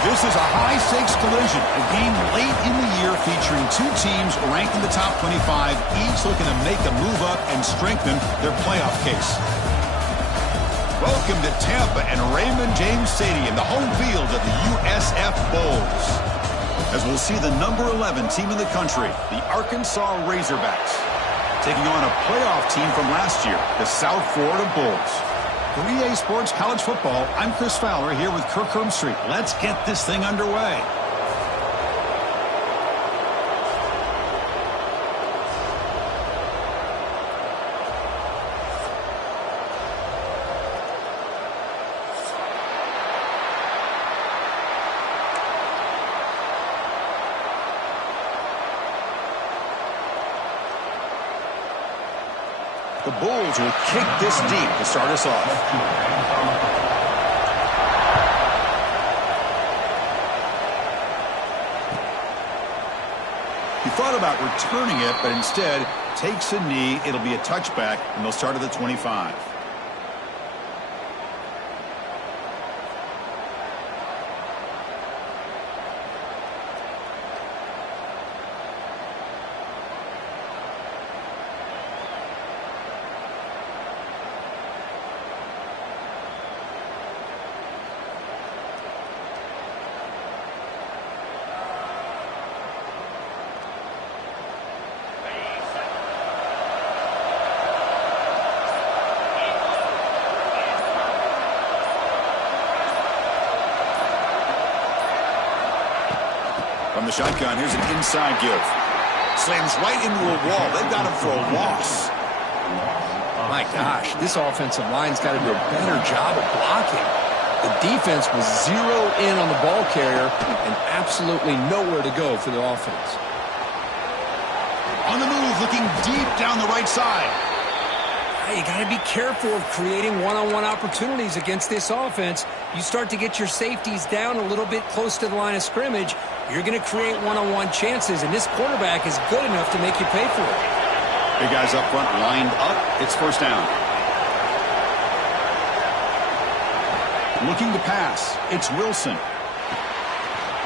This is a high-stakes collision, a game late in the year featuring two teams ranked in the top 25, each looking to make a move up and strengthen their playoff case. Welcome to Tampa and Raymond James Stadium, the home field of the USF Bulls. As we'll see the number 11 team in the country, the Arkansas Razorbacks, taking on a playoff team from last year, the South Florida Bulls. For EA Sports College Football, I'm Chris Fowler here with Kirk Herbstreit. Let's get this thing underway. The Bulls will kick this deep to start us off. He thought about returning it, but instead takes a knee. It'll be a touchback, and they'll start at the 25. From the shotgun, here's an inside give. Slams right into a wall. They've got him for a loss. My gosh, this offensive line's got to do a better job of blocking. The defense was zeroed in on the ball carrier and absolutely nowhere to go for the offense. On the move, looking deep down the right side. You got to be careful of creating one-on-one opportunities against this offense. You start to get your safeties down a little bit close to the line of scrimmage, you're going to create one-on-one chances, and this quarterback is good enough to make you pay for it. Big guys up front lined up. It's first down. Looking to pass. It's Wilson.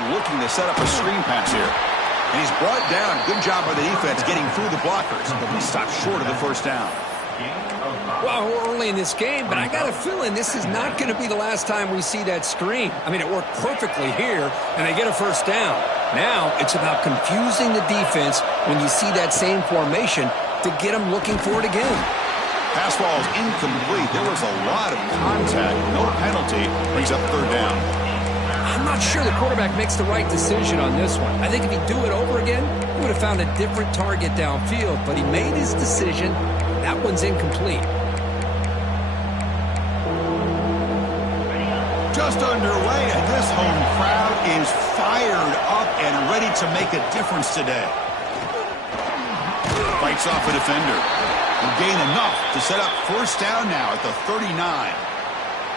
Looking to set up a screen pass here. And he's brought down. Good job by the defense getting through the blockers. But he stopped short of the first down. Well, we're early in this game, but I got a feeling this is not going to be the last time we see that screen. I mean, it worked perfectly here, and they get a first down. Now it's about confusing the defense when you see that same formation to get them looking for it again. Pass ball is incomplete. There was a lot of contact. No penalty. Brings up third down. I'm not sure the quarterback makes the right decision on this one. I think if he'd do it over again, he would have found a different target downfield, but he made his decision. That one's incomplete. Just underway, and this home crowd is fired up and ready to make a difference today. Fights off a defender. Will gain enough to set up first down now at the 39.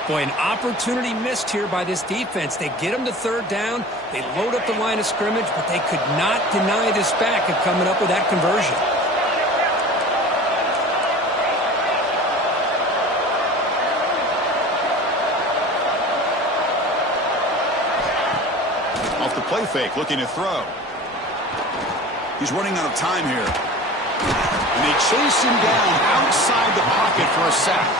Boy, an opportunity missed here by this defense. They get them to third down. They load up the line of scrimmage, but they could not deny this back of coming up with that conversion. Off the play fake, looking to throw. He's running out of time here. And they chase him down outside the pocket for a sack.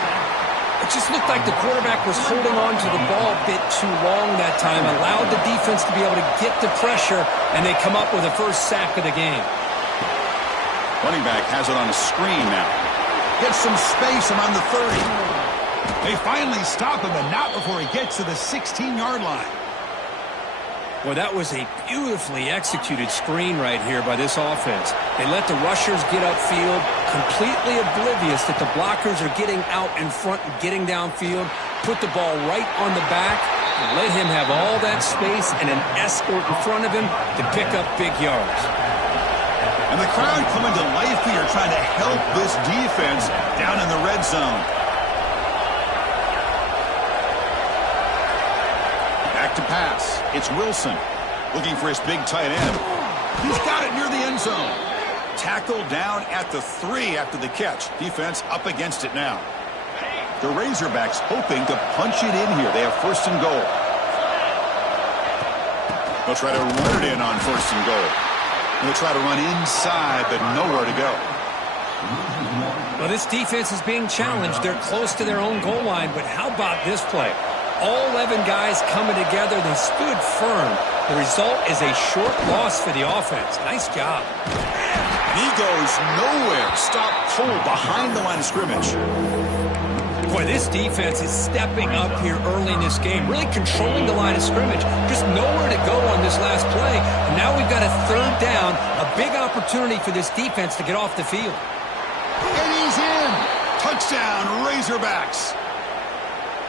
It just looked like the quarterback was holding on to the ball a bit too long that time, allowed the defense to be able to get the pressure, and they come up with the first sack of the game. Running back has it on a screen now. Gets some space around the 30. They finally stop him, but not before he gets to the 16-yard line. Well, that was a beautifully executed screen right here by this offense. They let the rushers get upfield, completely oblivious that the blockers are getting out in front and getting downfield, put the ball right on the back, and let him have all that space and an escort in front of him to pick up big yards. And the crowd coming to life here trying to help this defense down in the red zone. Back to pass. It's Wilson looking for his big tight end. He's got it near the end zone. Tackled down at the 3 after the catch. Defense up against it now. The Razorbacks hoping to punch it in here. They have first and goal. They'll try to run it in on 1st and goal. They'll try to run inside, but nowhere to go. Well, this defense is being challenged. They're close to their own goal line, but how about this play? All 11 guys coming together. They stood firm. The result is a short loss for the offense. Nice job. He goes nowhere. Stop pull behind the line of scrimmage. Boy, this defense is stepping up here early in this game, really controlling the line of scrimmage. Just nowhere to go on this last play. And now we've got a 3rd down, a big opportunity for this defense to get off the field. And he's in. Touchdown, Razorbacks.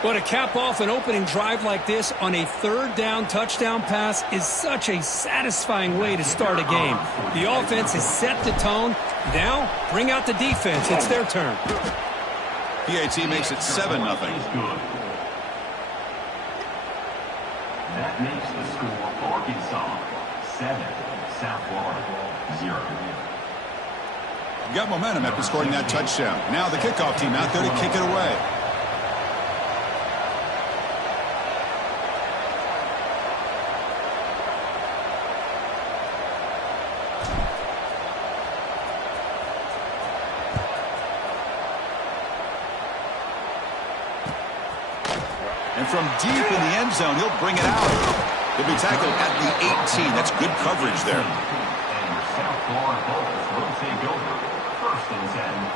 But to cap off an opening drive like this on a 3rd down touchdown pass is such a satisfying way to start a game. The offense has set the tone. Now, bring out the defense. It's their turn. PAT makes it 7-0. That makes the score Arkansas 7, South Florida 0. Got momentum after scoring that touchdown. Now the kickoff team out there to kick it away. And from deep in the end zone, he'll bring it out. He'll be tackled at the 18. That's good coverage there. And your South Florida Bulls will take over 1st and 10.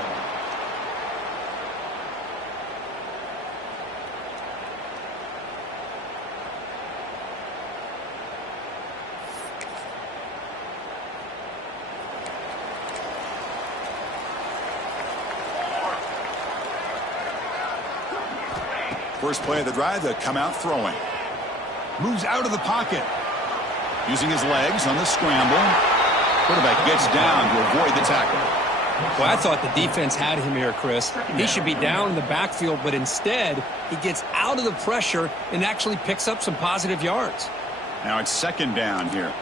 First play of the drive, they'll come out throwing. Moves out of the pocket. Using his legs on the scramble. Quarterback gets down to avoid the tackle. Well, I thought the defense had him here, Chris. He should be down in the backfield, but instead, he gets out of the pressure and actually picks up some positive yards. Now it's 2nd down here.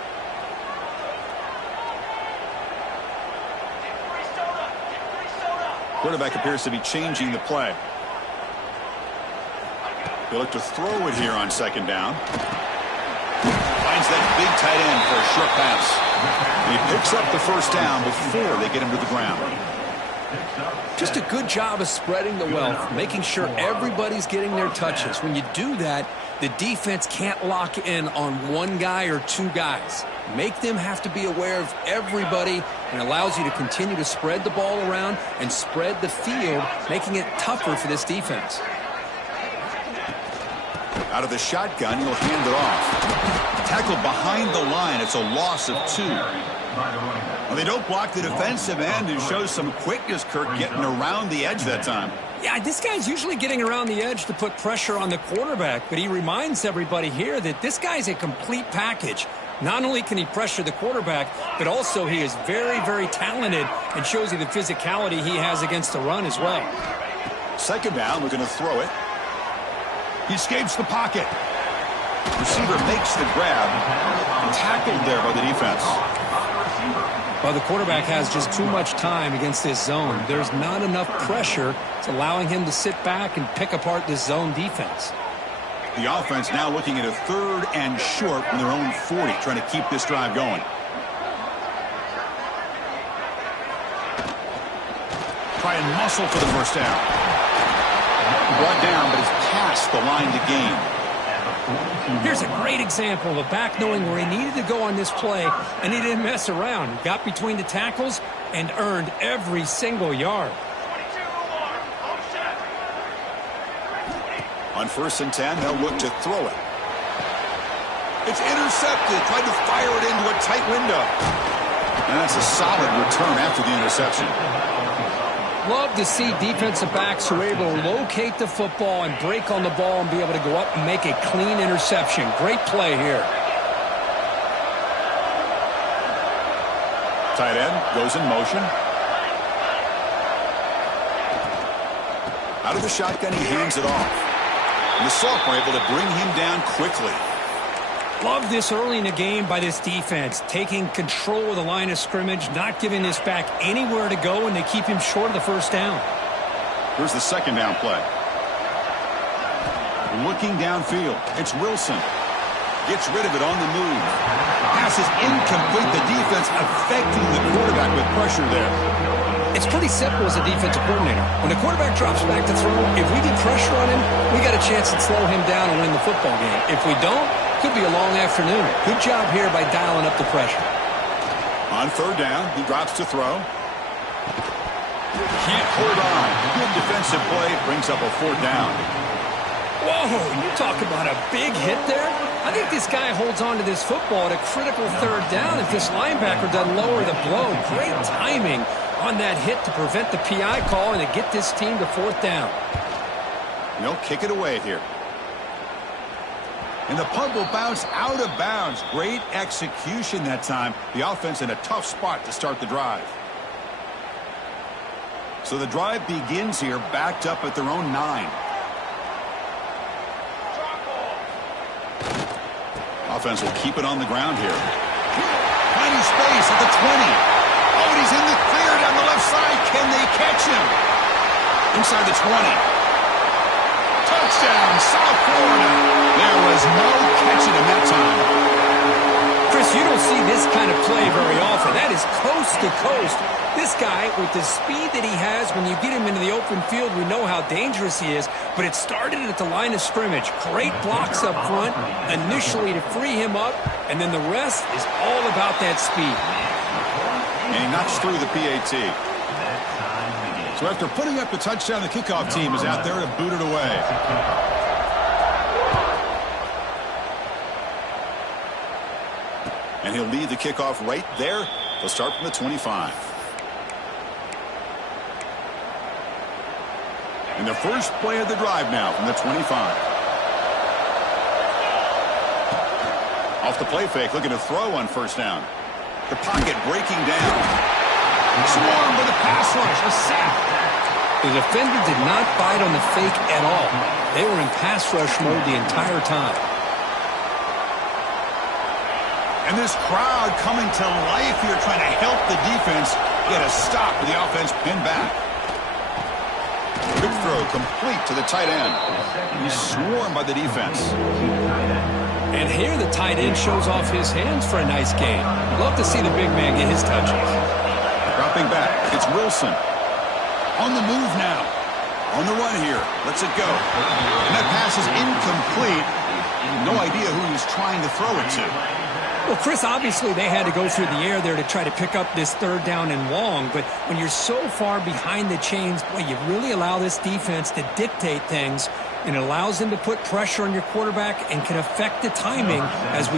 Quarterback appears to be changing the play. They look to throw it here on 2nd down. Finds that big tight end for a short pass. And he picks up the 1st down before they get him to the ground. Just a good job of spreading the wealth, making sure everybody's getting their touches. When you do that, the defense can't lock in on one guy or 2 guys. Make them have to be aware of everybody, and allows you to continue to spread the ball around and spread the field, making it tougher for this defense. Out of the shotgun, he'll hand it off. Tackled behind the line. It's a loss of 2. Well, they don't block the defensive end and show some quickness, Kirk, getting around the edge that time. Yeah, this guy's usually getting around the edge to put pressure on the quarterback, but he reminds everybody here that this guy's a complete package. Not only can he pressure the quarterback, but also he is very, very talented and shows you the physicality he has against the run as well. 2nd down, we're going to throw it. He escapes the pocket. Receiver makes the grab. Tackled there by the defense. Well, the quarterback has just too much time against this zone. There's not enough pressure. It's allowing him to sit back and pick apart this zone defense. The offense now looking at a 3rd and short from their own 40, trying to keep this drive going. Try and muscle for the 1st down. Brought down, but it's past the line to gain. Here's a great example of a back knowing where he needed to go on this play, and he didn't mess around. He got between the tackles and earned every single yard. On 1st and 10, they'll look to throw it. It's intercepted. Tried to fire it into a tight window. And that's a solid return after the interception. Love to see defensive backs who are able to locate the football and break on the ball and be able to go up and make a clean interception. Great play here. Tight end goes in motion. Out of the shotgun, he hands it off. And the sophomore able to bring him down quickly. Love this early in the game by this defense, taking control of the line of scrimmage, not giving this back anywhere to go, and they keep him short of the 1st down. Here's the 2nd down play. Looking downfield, it's Wilson. Gets rid of it on the move. Pass is incomplete. The defense affecting the quarterback with pressure there. It's pretty simple as a defensive coordinator. When the quarterback drops back to throw, if we get pressure on him, we got a chance to slow him down and win the football game. If we don't, could be a long afternoon. Good job here by dialing up the pressure. On third down, he drops to throw. Can't hold on. Good defensive play. Brings up a fourth down. Whoa, you talk about a big hit there. I think this guy holds on to this football at a critical third down if this linebacker doesn't lower the blow. Great timing on that hit to prevent the PI call and to get this team to fourth down. They'll kick it away here. And the punt will bounce out of bounds. Great execution that time. The offense in a tough spot to start the drive. So the drive begins here, backed up at their own 9. Offense will keep it on the ground here. Tiny space at the 20. Oh, and he's in the clear down the left side. Can they catch him? Inside the 20. Touchdown, South Florida. There was no catching him that time. Chris, you don't see this kind of play very often. That is coast to coast. This guy, with the speed that he has, when you get him into the open field, we know how dangerous he is. But it started at the line of scrimmage. Great blocks up front, initially to free him up, and then the rest is all about that speed. And he knocks through the PAT. So after putting up the touchdown, the kickoff team is out there to boot it away. And he'll lead the kickoff right there. They'll start from the 25. And the first play of the drive now from the 25. Off the play fake, looking to throw on first down. The pocket breaking down. Swarmed by the pass rush. A sack. The defender did not bite on the fake at all. They were in pass rush mode the entire time. And this crowd coming to life here, trying to help the defense get a stop with the offense pinned back. Quick throw complete to the tight end. He's swarmed by the defense. And here the tight end shows off his hands for a nice game. Love to see the big man get his touches. Dropping back, it's Wilson. On the move now. On the run here. Lets it go. And that pass is incomplete. No idea who he's trying to throw it to. Well, Chris, obviously they had to go through the air there to try to pick up this third down and long, but when you're so far behind the chains, boy, you really allow this defense to dictate things, and it allows them to put pressure on your quarterback and can affect the timing as we